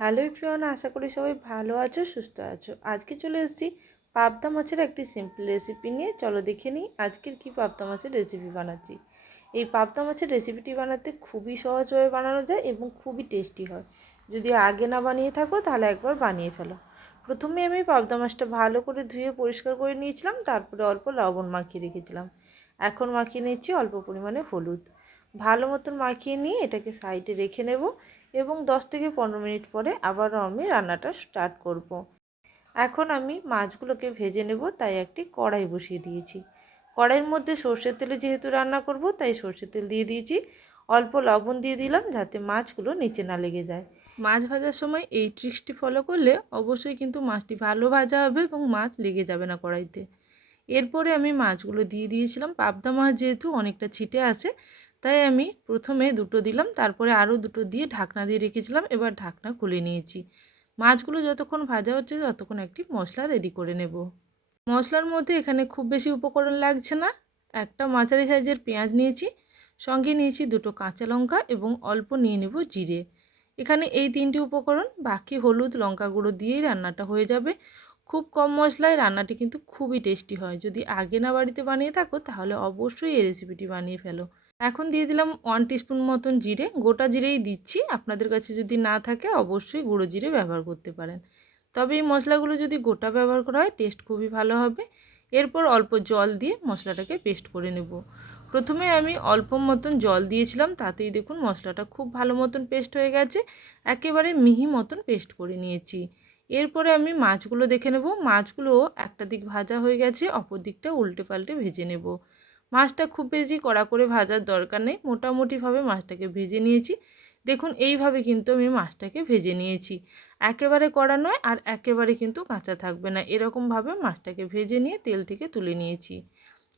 Hello প্রিয়না আশা করি সবাই ভালো আছো, সুস্থ আছো। আজকে চলে এসেছি পাবদা মাছের একটি সিম্পল রেসিপি নিয়ে। চলো দেখে নিই আজকের কি পাবদা মাছের রেসিপি বানাচ্ছি। এই পাবদা মাছের রেসিপিটি বানাতে খুবই সহজভাবে বানানো যায় এবং খুবই টেস্টি হয়। যদি আগে না বানিয়ে থাকো, তাহলে একবার বানিয়ে ফেলো। প্রথমে আমি পাবদা মাছটা ভালো করে ধুয়ে পরিষ্কার করে নিয়েছিলাম, তারপরে অল্প লবণ মাখিয়ে রেখেছিলাম। এখন মাখিয়ে নিচ্ছি অল্প পরিমাণে হলুদ। ভালো মতন মাখিয়ে নিয়ে এটাকে সাইডে রেখে নেব এবং 10 থেকে পনেরো মিনিট পরে আবারও আমি রান্নাটা স্টার্ট করব। এখন আমি মাছগুলোকে ভেজে নেব, তাই একটি কড়াই বসিয়ে দিয়েছি। কড়াইয়ের মধ্যে সর্ষের তেলে যেহেতু রান্না করব, তাই সর্ষের তেল দিয়ে দিয়েছি। অল্প লবণ দিয়ে দিলাম যাতে মাছগুলো নিচে না লেগে যায়। মাছ ভাজার সময় এই ট্রিক্সটি ফলো করলে অবশ্যই কিন্তু মাছটি ভালো ভাজা হবে এবং মাছ লেগে যাবে না কড়াইতে। এরপরে আমি মাছগুলো দিয়ে দিয়েছিলাম। পাবদা মাছ যেহেতু অনেকটা ছিটে আছে তাই আমি প্রথমে দুটো দিলাম, তারপরে আরও দুটো দিয়ে ঢাকনা দিয়ে রেখেছিলাম, এবার ঢাকনা খুলে নিয়েছি। মাছগুলো যতক্ষণ ভাজা হচ্ছে ততক্ষণ একটি মশলা রেডি করে নেব। মশলার মধ্যে এখানে খুব বেশি উপকরণ লাগছে না। একটা মাঝারি সাইজের পেঁয়াজ নিয়েছি, সঙ্গে নিয়েছি দুটো কাঁচা লঙ্কা এবং অল্প নিয়ে নেব জিরে। এখানে এই তিনটি উপকরণ, বাকি হলুদ লঙ্কা গুঁড়ো দিয়েই রান্নাটা হয়ে যাবে। খুব কম মশলায় রান্নাটি কিন্তু খুবই টেস্টি হয়। যদি আগে না বাড়িতে বানিয়ে থাকো তাহলে অবশ্যই এই রেসিপিটি বানিয়ে ফেলো। এখন দিয়ে দিলাম ওয়ান টিস্পুন মতন জিরে। গোটা জিরেই দিচ্ছি। আপনাদের কাছে যদি না থাকে, অবশ্যই গুঁড়ো জিরে ব্যবহার করতে পারেন। তবে এই মশলাগুলো যদি গোটা ব্যবহার করা হয় টেস্ট খুবই ভালো হবে। এরপর অল্প জল দিয়ে মশলাটাকে পেস্ট করে নেব। প্রথমে আমি অল্প মতন জল দিয়েছিলাম, তাতেই দেখুন মশলাটা খুব ভালো মতন পেস্ট হয়ে গেছে। একেবারে মিহি মতন পেস্ট করে নিয়েছি। এরপরে আমি মাছগুলো দেখে নেব। মাছগুলো একটা দিক ভাজা হয়ে গেছে, অপর দিকটা উল্টে পাল্টে ভেজে নেব। মাছটা খুব বেশি কড়া করে ভাজার দরকার নেই। মোটামুটিভাবে মাছটাকে ভেজে নিয়েছি। দেখুন, এইভাবে কিন্তু আমি মাছটাকে ভেজে নিয়েছি। একেবারে কড়া নয় আর একেবারে কিন্তু কাঁচা থাকবে না। এরকমভাবে মাছটাকে ভেজে নিয়ে তেল থেকে তুলে নিয়েছি।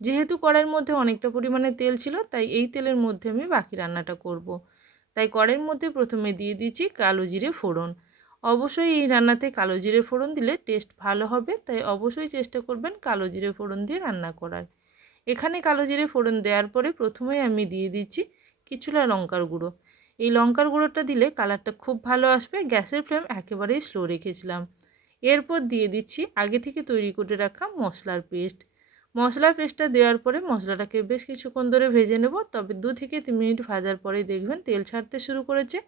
যেহেতু কড়াইয়ের মধ্যে অনেকটা পরিমাণে তেল ছিল, তাই এই তেলের মধ্যে আমি বাকি রান্নাটা করব। তাই কড়াইয়ের মধ্যে প্রথমে দিয়ে দিয়েছি কালো জিরে ফোড়ন। অবশ্যই এই রান্নাতে কালো জিরে ফোড়ন দিলে টেস্ট ভালো হবে, তাই অবশ্যই চেষ্টা করবেন কালো জিরে ফোড়ন দিয়ে রান্না করার। এখানে কালো জিরে ফোড়ন দেওয়ার পরে প্রথমেই আমি দিয়ে দিচ্ছি কিছুটা লঙ্কার গুঁড়ো। এই লঙ্কার গুঁড়োটা দিলে কালারটা খুব ভালো আসবে, গ্যাসের ফ্লেম একেবারেই স্লো রেখেছিলাম। এরপর দিয়ে দিচ্ছি আগে থেকে তৈরি করে রাখা মশলার পেস্ট। মশলার পেস্টটা দেওয়ার পরে মশলাটাকে বেশ কিছুক্ষণ ধরে ভেজে নেব, তবে দু থেকে তিন মিনিট ভাজার পরে দেখবেন তেল ছাড়তে শুরু করেছে।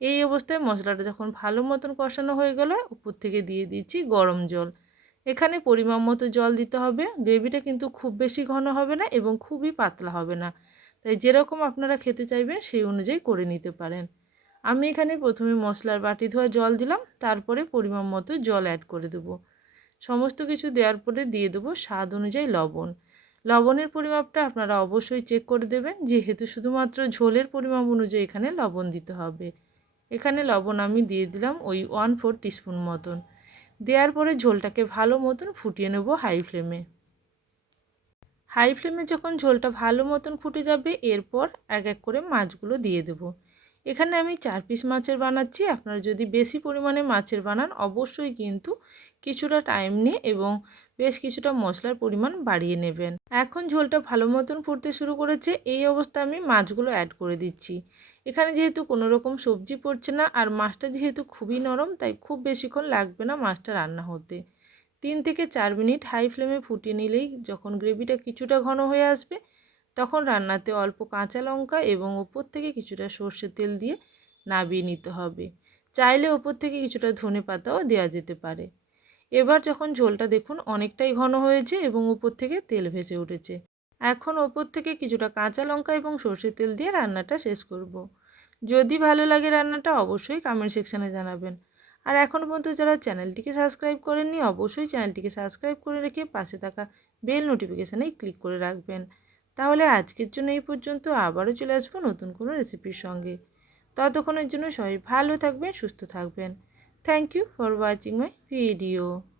এই অবস্থায় মশলাটা যখন ভালো মতন কষানো হয়ে গেল, উপর থেকে দিয়ে দিচ্ছি গরম জল। এখানে পরিমাণ মতো জল দিতে হবে। গ্রেভিটা কিন্তু খুব বেশি ঘন হবে না এবং খুবই পাতলা হবে না। তাই যেরকম আপনারা খেতে চাইবেন সেই অনুযায়ী করে নিতে পারেন। আমি এখানে প্রথমে মশলার বাটি ধোয়া জল দিলাম, তারপরে পরিমাণ মতো জল অ্যাড করে দেব। সমস্ত কিছু দেওয়ার পরে দিয়ে দেবো স্বাদ অনুযায়ী লবণ। লবণের পরিমাপটা আপনারা অবশ্যই চেক করে দেবেন, যেহেতু শুধুমাত্র ঝোলের পরিমাপ অনুযায়ী এখানে লবণ দিতে হবে। এখানে লবণ আমি দিয়ে দিলাম ওই ওয়ান ফোর টিস্পুন মতন। দেওয়ার পরে ঝোলটাকে ভালো মতন ফুটিয়ে নেব হাই ফ্লেমে। হাই ফ্লেমে যখন ঝোলটা ভালো মতন ফুটে যাবে, এরপর এক এক করে মাছগুলো দিয়ে দেব। এখানে আমি চার পিস মাছের বানাচ্ছি। আপনারা যদি বেশি পরিমাণে মাছের বানান, অবশ্যই কিন্তু কিছুটা টাইম নিয়ে এবং বেশ কিছুটা মশলার পরিমাণ বাড়িয়ে নেবেন। এখন ঝোলটা ভালো মতন ফুটতে শুরু করেছে। এই অবস্থা আমি মাছগুলো অ্যাড করে দিচ্ছি। এখানে যেহেতু কোনো রকম সবজি পড়ছে না আর মাছটা যেহেতু খুবই নরম, তাই খুব বেশিক্ষণ লাগবে না মাছটা রান্না হতে। তিন থেকে চার মিনিট হাই ফ্লেমে ফুটিয়ে নিলেই যখন গ্রেভিটা কিছুটা ঘন হয়ে আসবে, তখন রান্নাতে অল্প কাঁচা লঙ্কা এবং ওপর থেকে কিছুটা সর্ষের তেল দিয়ে নাবিয়ে নিতে হবে। চাইলে ওপর থেকে কিছুটা ধনে পাতাও দেওয়া যেতে পারে। এবার যখন ঝোলটা দেখুন অনেকটাই ঘন হয়েছে এবং উপর থেকে তেল ভেসে উঠেছে। এখন ওপর থেকে কিছুটা কাঁচা লঙ্কা এবং সর্ষের তেল দিয়ে রান্নাটা শেষ করব। যদি ভালো লাগে রান্নাটা, অবশ্যই কমেন্ট সেকশানে জানাবেন। আর এখনও পর্যন্ত যারা চ্যানেলটিকে সাবস্ক্রাইব করেননি, অবশ্যই চ্যানেলটিকে সাবস্ক্রাইব করে রেখে পাশে থাকা বেল নোটিফিকেশানেই ক্লিক করে রাখবেন। তাহলে আজকের জন্য এই পর্যন্ত, আবারও চলে আসব নতুন কোনো রেসিপির সঙ্গে। ততক্ষণের জন্য সবাই ভালো থাকবেন, সুস্থ থাকবেন। Thank you for watching my video